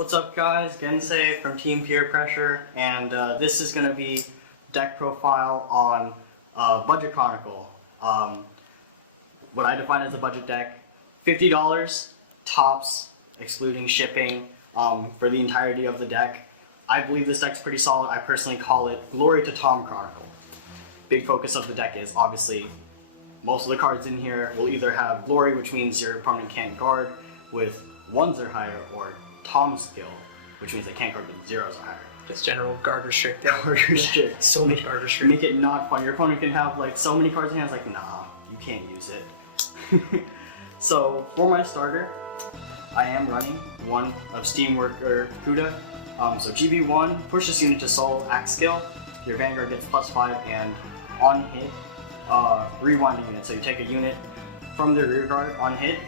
What's up guys, Gensei from Team Peer Pressure, and this is going to be deck profile on Budget Chronicle. What I define as a budget deck, $50 tops, excluding shipping, for the entirety of the deck. I believe this deck's pretty solid. I personally call it Glory to Tom Chronicle. Big focus of the deck is obviously most of the cards in here will either have Glory, which means your opponent can't guard with 1s or higher, or Tom's skill, which means they can't guard with 0s or higher. Just general guard restrict. Guard restrict. So many guard restrict. Make it not fun. Your opponent can have like so many cards in hand, it's like, nah, you can't use it. So for my starter, I am running one of Steamworker Kuda. So GB1, push this unit to soul, axe skill. Your Vanguard gets +5, and on hit, rewind a unit. So you take a unit from the rear guard on hit,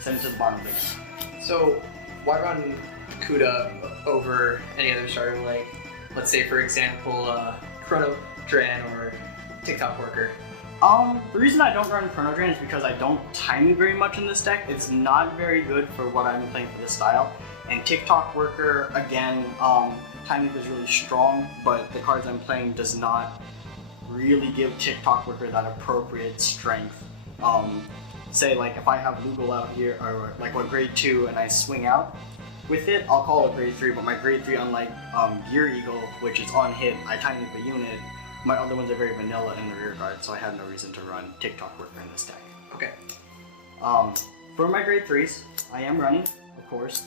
send it to the bottom of the game. So why run Kuda over any other starter, like, let's say for example, Chronojet Dragon or TikTok Worker? The reason I don't run Chronojet Dragon is because I don't time it very much in this deck. It's not very good for what I'm playing for this style. And TikTok Worker, again, timing is really strong, but the cards I'm playing does not really give TikTok Worker that appropriate strength. Say like if I have Lugal out here, or like what grade 2, and I swing out with it, I'll call it grade 3, but my grade 3, unlike Gear Eagle, which is on hit, I time the unit, my other ones are very vanilla in the rear guard, so I have no reason to run TikTok Worker in this deck. Okay. For my grade 3s, I am running, of course,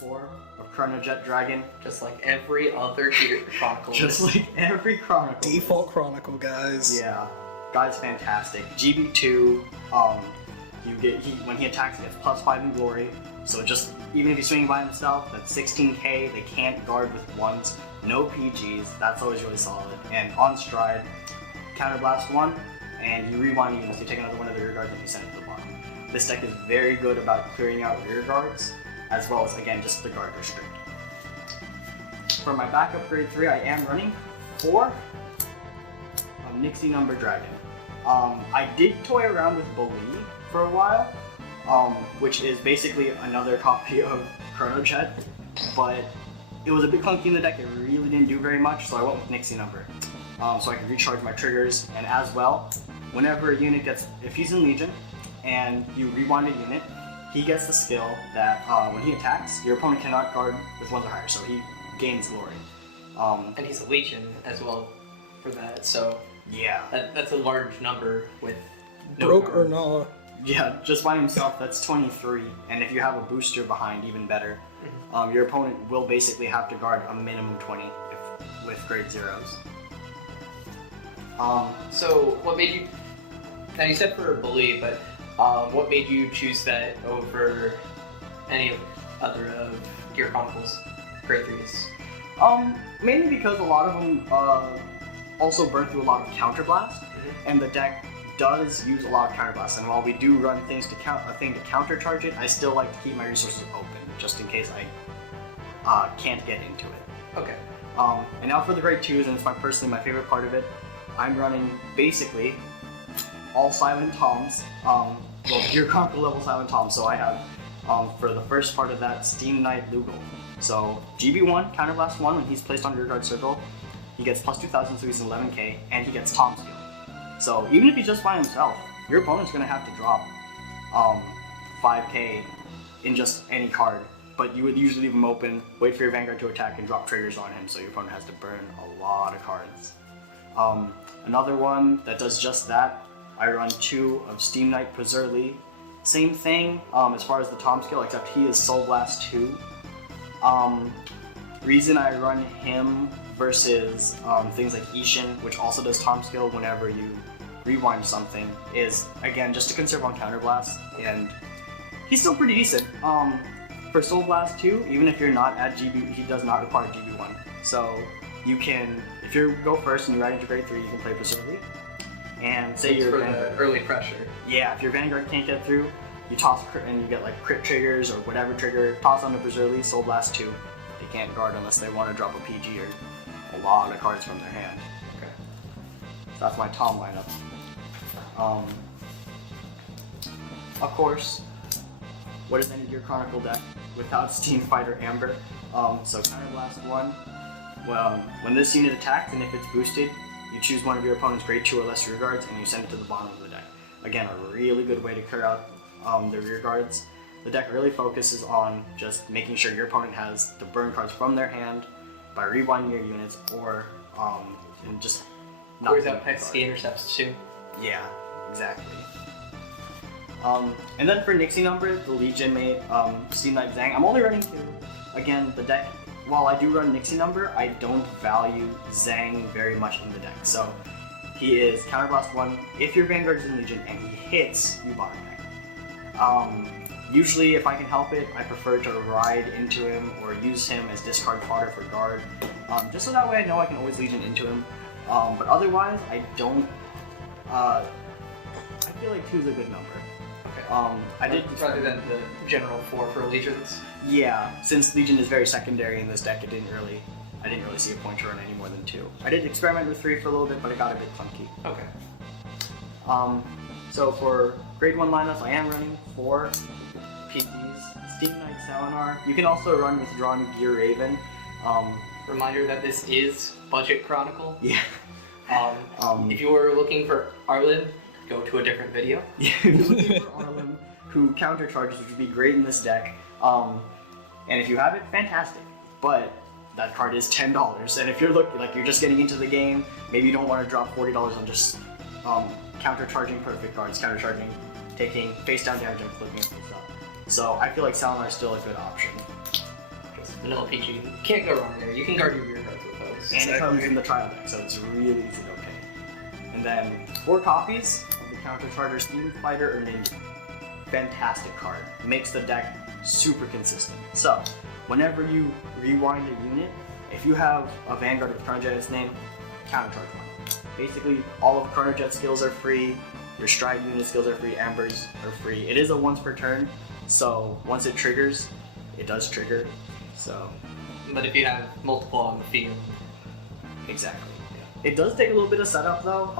4 of Chronojet Dragon. Just like every other Gear Chronicle. Just like every Chronicle. Default Chronicle, guys. Yeah. Guy's fantastic. GB2, when he attacks, he gets +5 in Glory. So just, even if he's swinging by himself, that's 16k, they can't guard with 1s, no PGs, that's always really solid. And on stride, counterblast 1, and you rewind units, you take another one of the rear guards and you send it to the bottom. This deck is very good about clearing out rear guards, as well as, again, just the guard restrict. For my backup grade 3, I am running 4 of Nixie number Dragon. I did toy around with Puzur-lli for a while, which is basically another copy of Chronojet, but it was a bit clunky in the deck. It really didn't do very much, so I went with Nixie number, so I can recharge my triggers. And as well, whenever a unit gets, if he's in Legion and you rewind a unit, he gets the skill that when he attacks, your opponent cannot guard with 1s or higher, so he gains Glory. And he's a Legion as well for that, so yeah, that's a large number with no Broke guard. or Nala. Yeah, just by himself, that's 23, and if you have a booster behind, even better. Your opponent will basically have to guard a minimum 20 with grade 0s. So what made you, now you said for Puzur-lli, but what made you choose that over any of other Gear Chronicles grade 3s? Mainly because a lot of them also burn through a lot of counterblast, and the deck does use a lot of counterblast. And while we do run things to countercharge it, I still like to keep my resources open just in case I can't get into it. Okay. And now for the grade 2s, and it's personally my favorite part of it, I'm running basically all Silent Toms. Well, Gear Chronicle level Silent Toms. So I have for the first part of that, Steam Knight Lugal. So GB1, counterblast 1 when he's placed on rear guard circle. He gets +2000, so he's 11k, and he gets Tom's skill. So even if he's just by himself, your opponent's going to have to drop 5k in just any card. But you would usually leave him open, wait for your Vanguard to attack, and drop triggers on him, so your opponent has to burn a lot of cards. Another one that does just that, I run 2 of Steam Knight Puzur-lli. Same thing as far as the Tom skill, except he is Soul Blast 2. Reason I run him versus things like Ishin, which also does Tom skill whenever you rewind something, is again just to conserve on counterblast, and he's still pretty decent. For Soul Blast 2, even if you're not at GB, he does not require GB1. So you can, if you go first and you ride into grade 3, you can play Puzur-lli. And say you're for the early pressure. Yeah, if your Vanguard can't get through, you toss and you get like crit triggers or whatever trigger, toss on the Puzur-lli, Soul Blast 2. They can't guard unless they want to drop a PG or a lot of cards from their hand. Okay. That's my Tom lineup. Of course, what is any Gear Chronicle deck without Steam Fighter Amber? So Counterblast 1, well, when this unit attacks and if it's boosted, you choose one of your opponent's grade 2 or less rear guards and you send it to the bottom of the deck. Again, a really good way to clear out the rear guards. The deck really focuses on just making sure your opponent has the burn cards from their hand by rewinding your units or and just not clears out Hexy intercepts too. Yeah, exactly. And then for Nixie number, the Legion made Steam Knight Xang. I'm only running 2. Again, the deck, while I do run Nixie number, I don't value Xang very much in the deck. So he is Counterblast 1 if your Vanguard is in Legion and he hits, you bottom deck. Usually, if I can help it, I prefer to ride into him or use him as discard fodder for guard, just so that way I know I can always Legion into him. But otherwise, I don't. I feel like 2 is a good number. Okay. I did rather than the general 4 for Legions. Yeah, since Legion is very secondary in this deck, I didn't really see a point to run any more than 2. I did experiment with 3 for a little bit, but it got a bit clunky. Okay. So for grade 1 lineups, I am running 4 PCs, Steam Knight Sanilar. You can also run Withdrawn Gear Raven. Reminder that this is Budget Chronicle. Yeah. If you were looking for Arlen, go to a different video. Yeah, if you're looking for Arlen, who countercharges, which would be great in this deck. And if you have it, fantastic. But that card is $10, and if you're looking like you're just getting into the game, maybe you don't want to drop $40 on just countercharging perfect cards, countercharging, taking face down damage and flipping it face up. So I feel like Sanilar is still a good option. Vanilla PG. Can't go wrong there. You can guard your rear guards with those. And it comes in the trial deck, so it's really easy to obtain. And then 4 copies of the Countercharger Steam Fighter Ur-ningin. Fantastic card. Makes the deck super consistent. So, whenever you rewind a unit, if you have a Vanguard with Chronojet in its name, countercharge 1. Basically, all of Chronojet skills are free, your Stride unit skills are free, Ambers are free. It is a once per turn, so once it triggers, it does trigger. So, but if you have multiple on the field, exactly. Yeah. It does take a little bit of setup though.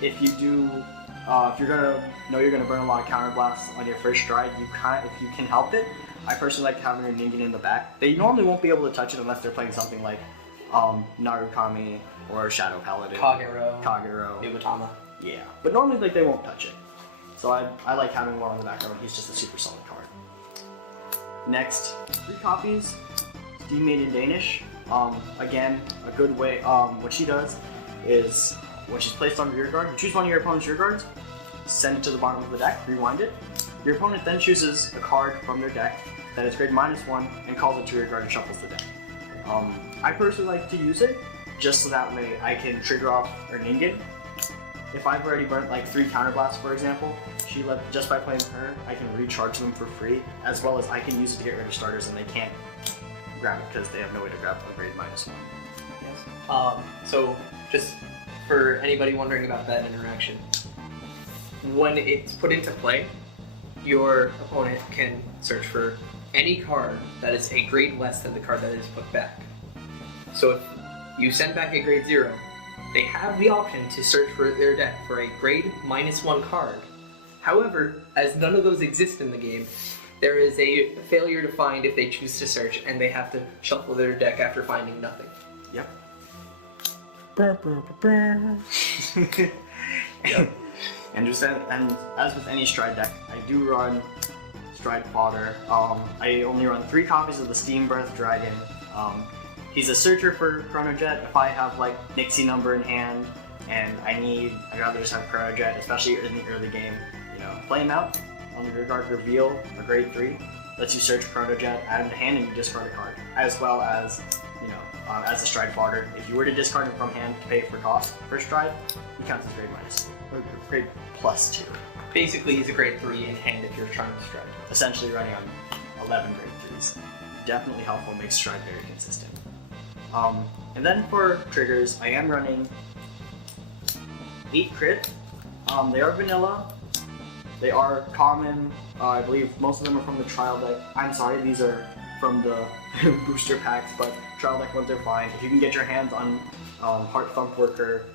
If you do, if you're gonna burn a lot of counterblasts on your first stride, if you can help it. I personally like having Ur-ningin in the back. They normally won't be able to touch it unless they're playing something like Narukami or Shadow Paladin, Kagero, Nubatama. Yeah, but normally they won't touch it. So I like having one on the back row. He's just a super solid card. Next, 3 copies, Steam Maiden Danish. Again, a good way, what she does is, when she's placed on rear guard, you choose one of your opponent's rear guards, send it to the bottom of the deck, rewind it. Your opponent then chooses a card from their deck that is grade -1 and calls it to rear guard and shuffles the deck. I personally like to use it, just so that way I can trigger off Ur-ningin. If I've already burnt like 3 counterblasts, for example, just by playing her, I can recharge them for free, as well as I can use it to get rid of starters and they can't grab it because they have no way to grab a grade -1. Yes. So just for anybody wondering about that interaction, when it's put into play, your opponent can search for any card that is a grade less than the card that is put back. So if you send back a grade 0, they have the option to search for their deck for a grade -1 card. However, as none of those exist in the game, there is a failure to find if they choose to search, and they have to shuffle their deck after finding nothing. Yep. Yep. And as with any Stride deck, I do run Stride fodder. I only run 3 copies of the Steam Breath Dragon. He's a searcher for Chronojet. If I have like Nixie number in hand and I'd rather just have Chronojet, especially in the early game. Play him out on the rear guard reveal, a grade 3. Lets you search Chronojet, add him to hand, and you discard a card. As well as, as a Stride fodder, if you were to discard him from hand to pay for cost per Stride, he counts as grade +2. Basically, he's a grade 3 in hand if you're trying to Stride. Essentially running on 11 grade 3s. Definitely helpful, makes Stride very consistent. And then for triggers, I am running 8 crit. They are vanilla. They are common. I believe most of them are from the trial deck. I'm sorry, these are from the booster packs, but trial deck ones are fine. If you can get your hands on Heart Thump Worker,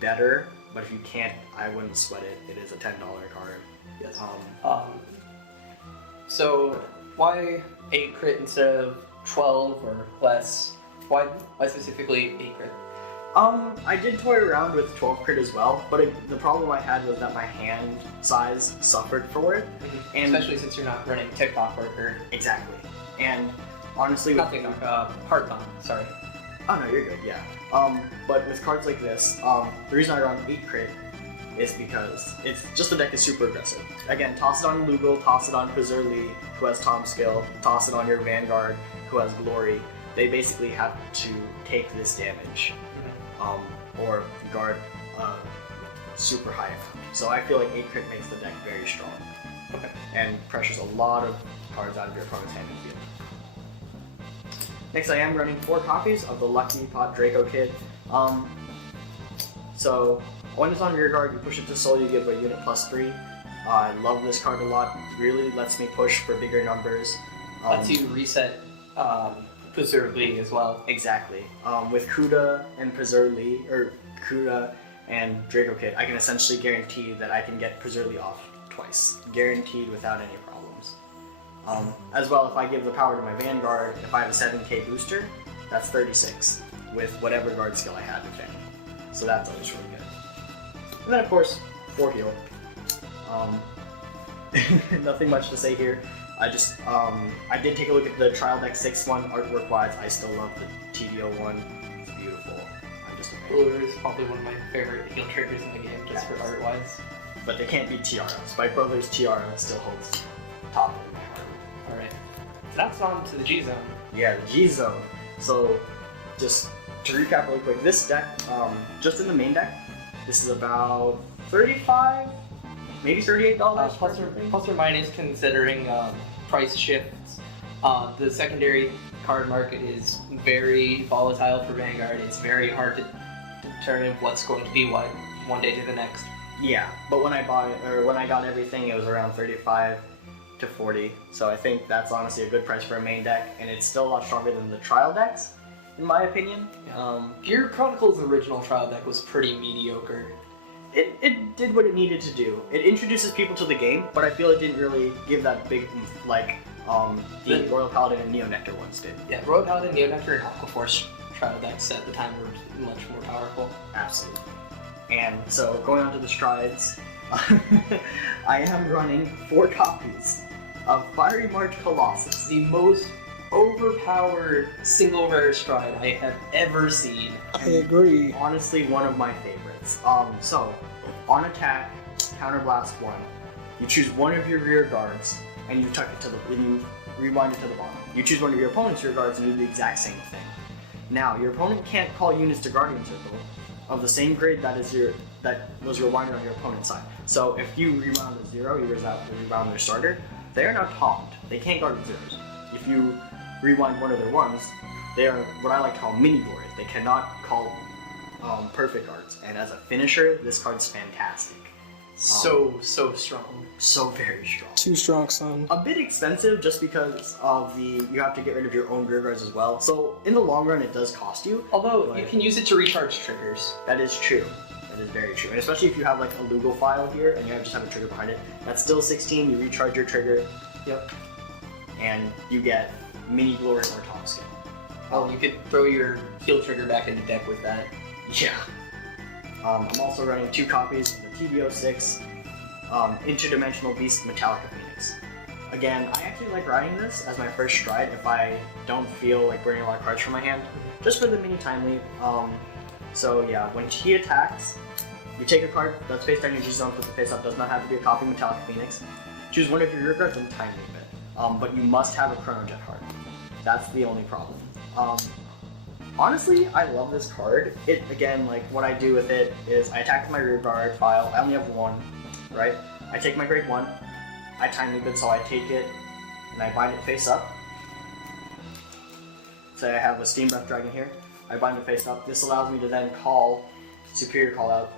better. But if you can't, I wouldn't sweat it. It is a $10 card. Yes. So why 8 crit instead of 12 or less? Why specifically 8 crit? I did toy around with 12 crit as well, but the problem I had was that my hand size suffered for it. Mm-hmm. And especially since you're not running TikTok worker. Exactly. And honestly, not TikTok, hard bomb, sorry. Oh no, you're good, yeah. But with cards like this, the reason I run 8 crit is because it's just the deck is super aggressive. Again, toss it on Lugal, toss it on Puzur-lli, who has Tom Skill, toss it on your Vanguard, who has Glory. They basically have to take this damage, or guard super high amount. So I feel like 8 crit makes the deck very strong. Okay. And pressures a lot of cards out of your opponent's hand and field. Next, I am running 4 copies of the Lucky Pot Dracokid. So when it's on rear guard, you push it to soul, you give a unit +3. I love this card a lot. It really lets me push for bigger numbers. Lets you reset Puzur-lli as well. Exactly. With Kuda and Puzur-lli, or Kuda and Dracokid, I can essentially guarantee that I can get Puzur-lli off twice. Guaranteed without any problems. As well, if I give the power to my Vanguard, if I have a 7k booster, that's 36 with whatever guard skill I have, if any. So that's always really good. And then, of course, 4 heal. Nothing much to say here. I did take a look at the Trial Deck 6-1 artwork-wise. I still love the TDO one. It's beautiful. I'm just a fan. Blue is probably one of my favorite heal triggers in the game, just for art-wise. But they can't beat Tiara. Spike Brothers Tiara still holds top in my heart. Alright. So that's on to the G Zone. Yeah, the G Zone. So, just to recap really quick, this deck, just in the main deck, this is about $35, maybe $38 plus or minus, considering price shifts. The secondary card market is very volatile for Vanguard. It's very hard to determine what's going to be what one day to the next. Yeah, but when I bought it, or when I got everything, it was around 35 to 40. So I think that's honestly a good price for a main deck, and it's still a lot stronger than the trial decks, in my opinion. Yeah. Gear Chronicle's original trial deck was pretty mediocre. It did what it needed to do. It introduces people to the game, but I feel it didn't really give that big oomph like the Royal Paladin and Neo Nectar ones did. Yeah, Royal Paladin, Neo Nectar, and Aqua Force trial decks at the time were much more powerful. Absolutely. And so, going on to the strides, I am running 4 copies of Fiery March Colossus, the most overpowered single rare stride I have ever seen. I agree. Honestly, one of my favorites. So, on attack, counterblast 1, you choose one of your rear guards, and you tuck it to the, and you rewind it to the bottom. You choose one of your opponent's rear guards and you do the exact same thing. Now, your opponent can't call units to Guardian Circle of the same grade that was rewinded on your opponent's side. So if you rewound a 0, you rewound their starter, they are not topped. They can't guard with 0s. If you rewind one of their 1s, they are what I like to call mini glory. They cannot call perfect guards. And as a finisher, this card's fantastic. So strong. So very strong. Too strong, son. A bit expensive just because of you have to get rid of your own rear guards as well. So in the long run, it does cost you. Although you can use it to recharge triggers. That is true. That is very true. And especially if you have like a Lugal file here and you just have a trigger behind it, that's still 16. You recharge your trigger. Yep. And you get mini glory or top skill. Well, you could throw your heal trigger back into deck with that. Yeah. I'm also running 2 copies of the TBO6 Interdimensional Beast Metallica Phoenix. Again, I actually like riding this as my first stride if I don't feel like burning a lot of cards from my hand, just for the mini time leap. So yeah, when he attacks, you take a card that's face down your G zone, puts it face up, does not have to be a copy of Metallica Phoenix. Choose one of your rear guards and time leap it. But you must have a Chronojet card. That's the only problem. Honestly, I love this card. It, again, like, what I do with it is I attack with my rear guard file. I only have 1, right? I take my grade 1, I time leap it, so I take it, and I bind it face up. Say I have a Steam Breath Dragon here. I bind it face up. This allows me to then call Superior Call out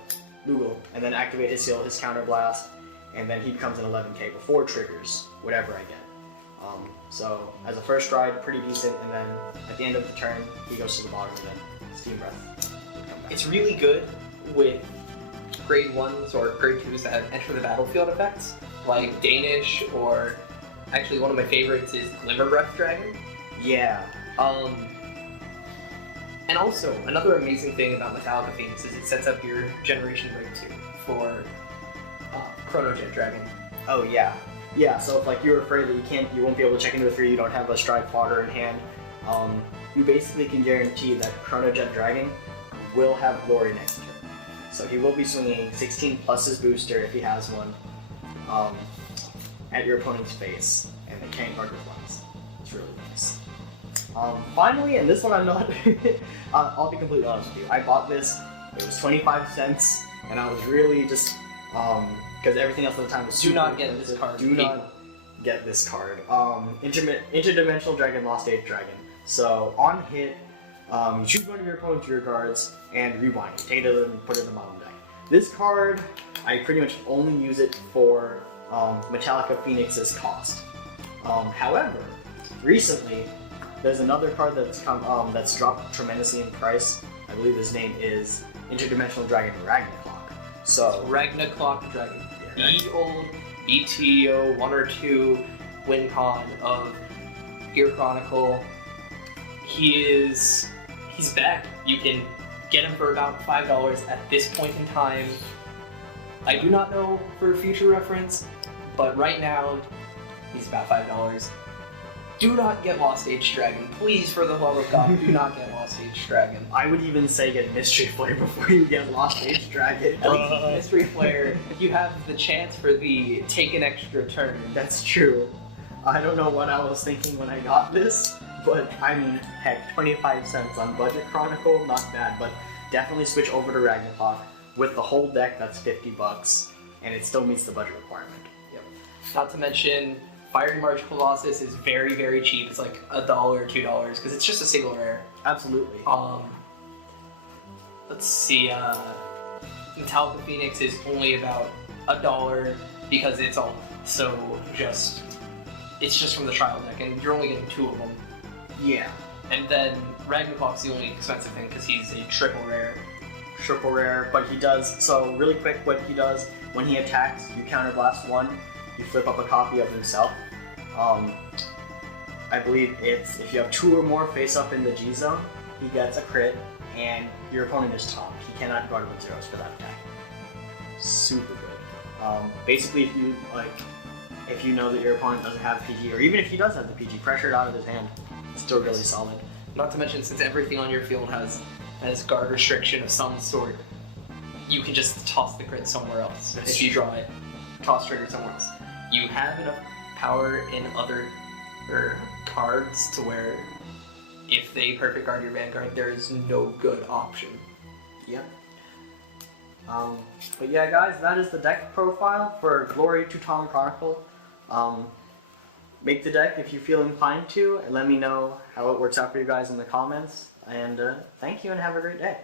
Lugal, and then activate his seal, his Counter Blast, and then he becomes an 11k before triggers, whatever I get. So, as a first stride, pretty decent, and then at the end of the turn, he goes to the bottom and then Steam Breath. It's really good with grade 1s or grade 2s that enter the battlefield effects, like Danish or Actually, one of my favorites is Glimmer Breath Dragon. Yeah. And also, another amazing thing about Metallica Phoenix is it sets up your Generation Break 2 for Chronojet Dragon. Oh yeah. Yeah, so if like you're afraid that you won't be able to check into a 3, you don't have a strike fodder in hand, you basically can guarantee that Chronojet Dragon will have glory next turn. So he will be swinging 16 plus his booster if he has one, at your opponent's face, and they can't guard with ones. It's really nice. Finally, and this one I'm not, I'll be completely honest with you, I bought this, it was 25 cents, and I was really just, because everything else at the time was Do not get this card. Do not get this card. Interdimensional Dragon, Lost Age Dragon. So, on hit, you choose one of your opponent's rear guards, and rewind it. Take it and put it in the bottom deck. This card, I pretty much only use it for Metallica Phoenix's cost. However, recently, there's another card that's dropped tremendously in price. I believe his name is Interdimensional Dragon Ragnaclock. So Ragnaclock Dragon. Yeah, The old BTO 1 or 2 win con of Gear Chronicle. He's back. You can get him for about $5 at this point in time. I do not know for future reference, but right now he's about $5. Do not get Lost Age Dragon. Please, for the love of God, do not get Lost Age Dragon. I would even say get Mystery Flare before you get Lost Age Dragon. At least with Mystery Flare, you have the chance for the take an extra turn. That's true. I don't know what I was thinking when I got this, but I mean, heck, 25 cents on Budget Chronicle, not bad, but definitely switch over to Ragnaclock. With the whole deck, that's $50, and it still meets the budget requirement. Yep. Not to mention, Fiery March Colossus is very, very cheap. It's like $1 or $2 because it's just a single rare. Absolutely. Let's see. Metallica Phoenix is only about $1 because it's just from the trial deck, and you're only getting 2 of them. Yeah. And then Ragnaclock's the only expensive thing because he's a triple rare. Triple rare, but he does, so really quick what he does, when he attacks, you counterblast 1, you flip up a copy of himself. I believe it's, if you have 2 or more face up in the G zone, he gets a crit, and your opponent is topped. He cannot guard with zeros for that attack. Super good. Basically, if you know that your opponent doesn't have PG, or even if he does have the PG, pressure it out of his hand. It's still really solid. Not to mention, since everything on your field has guard restriction of some sort, you can just toss the crit somewhere else. If you draw it, toss trigger somewhere else. You have enough power in other cards to where if they perfect guard your Vanguard, there is no good option. Yep. But yeah, guys, that is the deck profile for Glory to Tom Chronicle. Make the deck if you feel inclined to, and let me know how it works out for you guys in the comments. And thank you and have a great day.